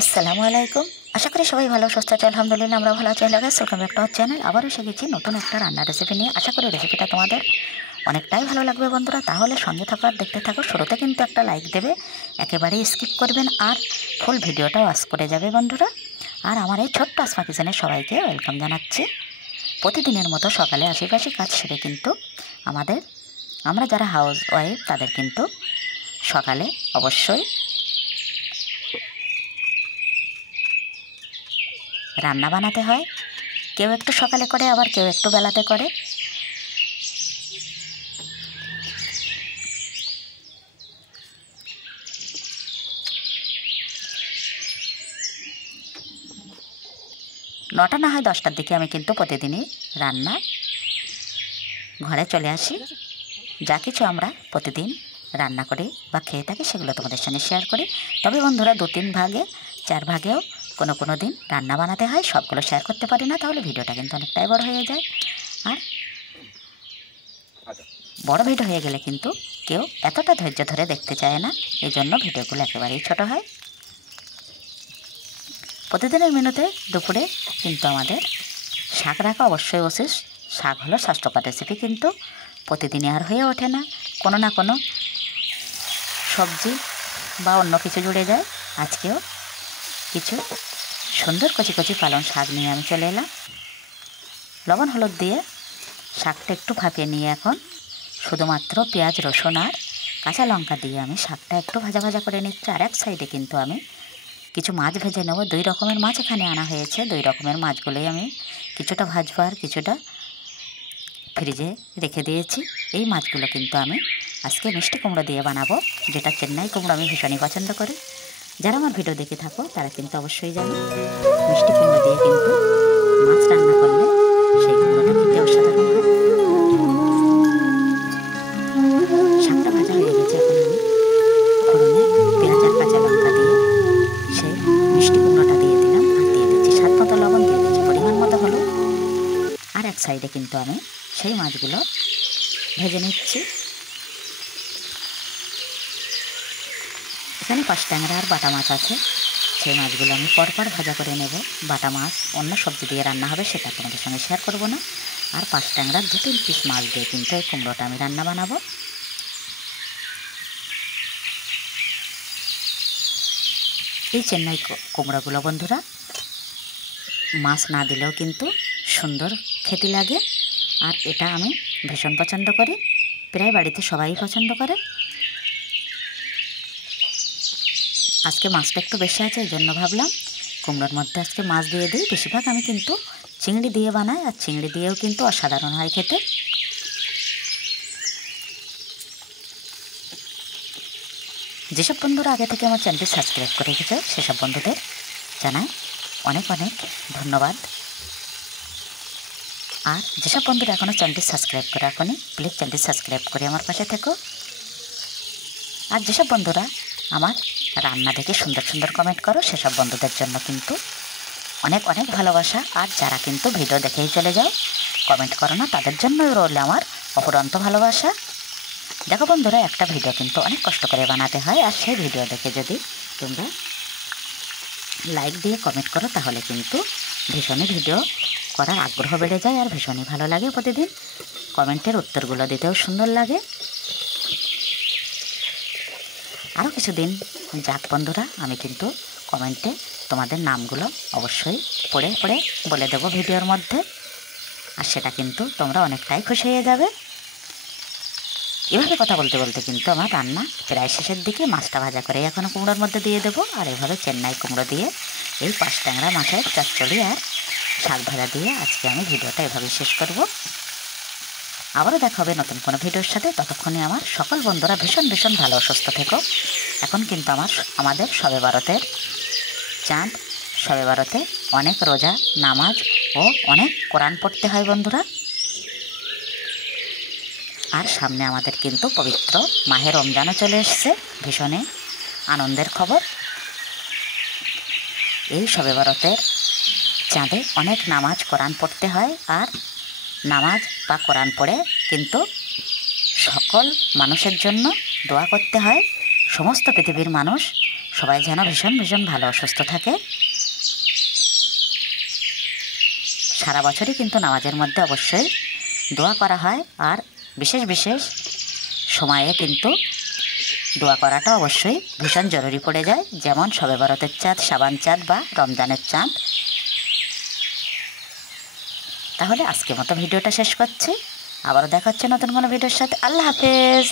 আসসালামু আলাইকুম। আশা করি সবাই ভালো সুস্থ আছে। আলহামদুলিল্লাহ আমরা ভালো আছি। Welcome back to our channel. আবারও এসে গেছি নতুন একটা রান্নার রেসিপি নিয়ে। আশা করি রেসিপিটা তোমাদের অনেকটাই ভালো লাগবে বন্ধুরা। তাহলে সঙ্গে থাকো আর দেখতে থাকো। শুরুতে কিন্তু একটা লাইক দেবে, একেবারেই স্কিপ করবেন আর ফুল ভিডিওটা ওয়াচ করে যাবে বন্ধুরা। আর আমার এই ছোট্ট আসমা কিচেনে সবাইকে ওয়েলকাম জানাচ্ছি। প্রতিদিনের মতো সকালে আশেপাশে কাজ সেরে কিন্তু আমরা যারা হাউস ওয়াইফ তাদের কিন্তু সকালে অবশ্যই রান্না বানাতে হয়। কেউ একটু সকালে করে, আবার কেউ একটু বেলাতে করে। নটা না হয় 10টার দিকে আমি কিন্তু প্রতিদিনই রান্না ঘরে চলে আসি। যা কিছু আমরা প্রতিদিন রান্না করি বা খেয়ে থাকি সেগুলো তোমাদের সঙ্গে শেয়ার করি। তবে বন্ধুরা 2-3 ভাগে 4 ভাগেও কোনো দিন রান্না বানাতে হয়। সবগুলো শেয়ার করতে পারি না, তাহলে ভিডিওটা কিন্তু অনেকটাই বড় হয়ে যায়। আর বড় ভিডিও হয়ে গেলে কিন্তু কেউ এতটা ধৈর্য ধরে দেখতে চায় না, এই জন্য ভিডিওগুলো একেবারেই ছোট হয়। প্রতিদিনের মেনুতে দুপুরে কিন্তু আমাদের শাক রাখা অবশ্যই উচিত। শাক হলো স্বাস্থ্যকর রেসিপি, কিন্তু প্রতিদিনই আর হয়ে ওঠে না। কোনো না কোনো সবজি বা অন্য কিছু জুড়ে যায়। আজকেও কিছু সুন্দর কচি কচি পালং শাক নিয়ে আমি চলে এলাম। লবণ হলুদ দিয়ে শাকটা একটু ভাপিয়ে নিয়ে এখন শুধুমাত্র পেঁয়াজ রসুন আর কাঁচা লঙ্কা দিয়ে আমি শাকটা একটু ভাজা ভাজা করে নিচ্ছি। আর এক সাইডে কিন্তু আমি কিছু মাছ ভেজে নেব। 2 রকমের মাছ এখানে আনা হয়েছে। 2 রকমের মাছগুলোই আমি কিছুটা ভাজবো আর কিছুটা ফ্রিজে রেখে দিয়েছি। এই মাছগুলো কিন্তু আমি আজকে মিষ্টি কুমড়ো দিয়ে বানাবো, যেটা চেন্নাই কুমড়ো আমি ভীষণই পছন্দ করি। যারা আমার ভিডিও দেখে থাকো তারা কিন্তু অবশ্যই জানো মিষ্টি কুমড়ো দিয়ে কিন্তু মাছ রান্না করলে সেই কুমড়োটা খেতে অসাধারণ হয়। শাকটা ভাজা হয়ে গেছে। এখন আমি ফোড়নে পেঁয়াজ আর কাঁচা লঙ্কা দিয়ে সেই মিষ্টি কুমড়োটা দিয়ে দিলাম আর দিয়ে দিচ্ছি স্বাদ মতো লবণ, দিয়ে দিচ্ছি পরিমাণ মতো হলুদ। আর এক সাইডে কিন্তু আমি সেই মাছগুলো ভেজে নিচ্ছি। এখানে 5 ট্যাংরা আর বাটা মাছ আছে। সেই মাছগুলো আমি পরপর ভাজা করে নেব। বাটা মাছ অন্য সবজি দিয়ে রান্না হবে, সেটা তোমাদের সঙ্গে শেয়ার করব না। আর 5 ট্যাংরার 2-3 পিস মাছ দিয়ে কিন্তু এই কুমড়োটা আমি রান্না বানাবো। এই চেন্নাই কুমড়োগুলো বন্ধুরা মাছ না দিলেও কিন্তু সুন্দর খেতে লাগে। আর এটা আমি ভীষণ পছন্দ করি, প্রায় বাড়িতে সবাই পছন্দ করে। আজকে মাছটা একটু বেশি আছে, এই জন্য ভাবলাম কুমড়োর মধ্যে আজকে মাছ দিয়ে দিই। বেশিরভাগ আমি কিন্তু চিংড়ি দিয়ে বানাই, আর চিংড়ি দিয়েও কিন্তু অসাধারণ হয় খেতে। যেসব বন্ধুরা আগে থেকে আমার চ্যানেলটি সাবস্ক্রাইব করে রেখেছে সেসব বন্ধুদের জানাই অনেক অনেক ধন্যবাদ। আর যেসব বন্ধুরা এখনও চ্যানেলটি সাবস্ক্রাইব করে রাখোনি, প্লিজ চ্যানেলটি সাবস্ক্রাইব করে আমার পাশে থেকো। আর যেসব বন্ধুরা আমার রান্না দেখে সুন্দর সুন্দর কমেন্ট করো সেসব বন্ধুদের জন্য কিন্তু অনেক অনেক ভালোবাসা। আর যারা কিন্তু ভিডিও দেখেই চলে যাও, কমেন্ট করো না, তাদের জন্যই রইল আমার অফুরন্ত ভালোবাসা। দেখো বন্ধুরা, একটা ভিডিও কিন্তু অনেক কষ্ট করে বানাতে হয়, আর সেই ভিডিও দেখে যদি তোমরা লাইক দিয়ে কমেন্ট করো তাহলে কিন্তু ভীষণই ভিডিও করার আগ্রহ বেড়ে যায় আর ভীষণই ভালো লাগে। প্রতিদিন কমেন্টের উত্তরগুলো দিতেও সুন্দর লাগে। আরও কিছুদিন যাক বন্ধুরা, আমি কিন্তু কমেন্টে তোমাদের নামগুলো অবশ্যই পড়ে পড়ে বলে দেবো ভিডিওর মধ্যে, আর সেটা কিন্তু তোমরা অনেকটাই খুশি হয়ে যাবে। এভাবে কথা বলতে বলতে কিন্তু আমার রান্না প্রায় শেষের দিকে। মাছটা ভাজা করে এখনও কুমড়োর মধ্যে দিয়ে দেবো। আর এভাবে চেন্নাই কুমড়ো দিয়ে এই 5 ট্যাংরা মাছের চচ্চড়ি আর শাক ভাজা দিয়ে আজকে আমি ভিডিওটা এভাবে শেষ করব। আবারও দেখা হবে নতুন কোনো ভিডিওর সাথে। ততক্ষণে আমার সকল বন্ধুরা ভীষণ ভীষণ ভালো সুস্থ থেকো। এখন কিন্তু আমাদের শবে বরাতের চাঁদ। শবে বরাতে অনেক রোজা, নামাজ ও অনেক কোরআন পড়তে হয় বন্ধুরা। আর সামনে আমাদের কিন্তু পবিত্র মাহে রমজানও চলে এসছে, ভীষণই আনন্দের খবর। এই শবে বরাতের চাঁদে অনেক নামাজ কোরআন পড়তে হয়। আর নামাজ বা কোরআন পড়ে কিন্তু সকল মানুষের জন্য দোয়া করতে হয়। সমস্ত পৃথিবীর মানুষ সবাই যেন ভীষণ ভীষণ ভালো সুস্থ থাকে। সারা বছরই কিন্তু নামাজের মধ্যে অবশ্যই দোয়া করা হয়, আর বিশেষ বিশেষ সময়ে কিন্তু দোয়া করাটা অবশ্যই ভীষণ জরুরি পড়ে যায়, যেমন শবে বরাতের চাঁদ, শাবান চাঁদ বা রমজানের চাঁদ। তাহলে আজকের মতো ভিডিওটা শেষ করছি, আবারও দেখা হচ্ছে নতুন কোনো ভিডিওর সাথে। আল্লাহ হাফেজ।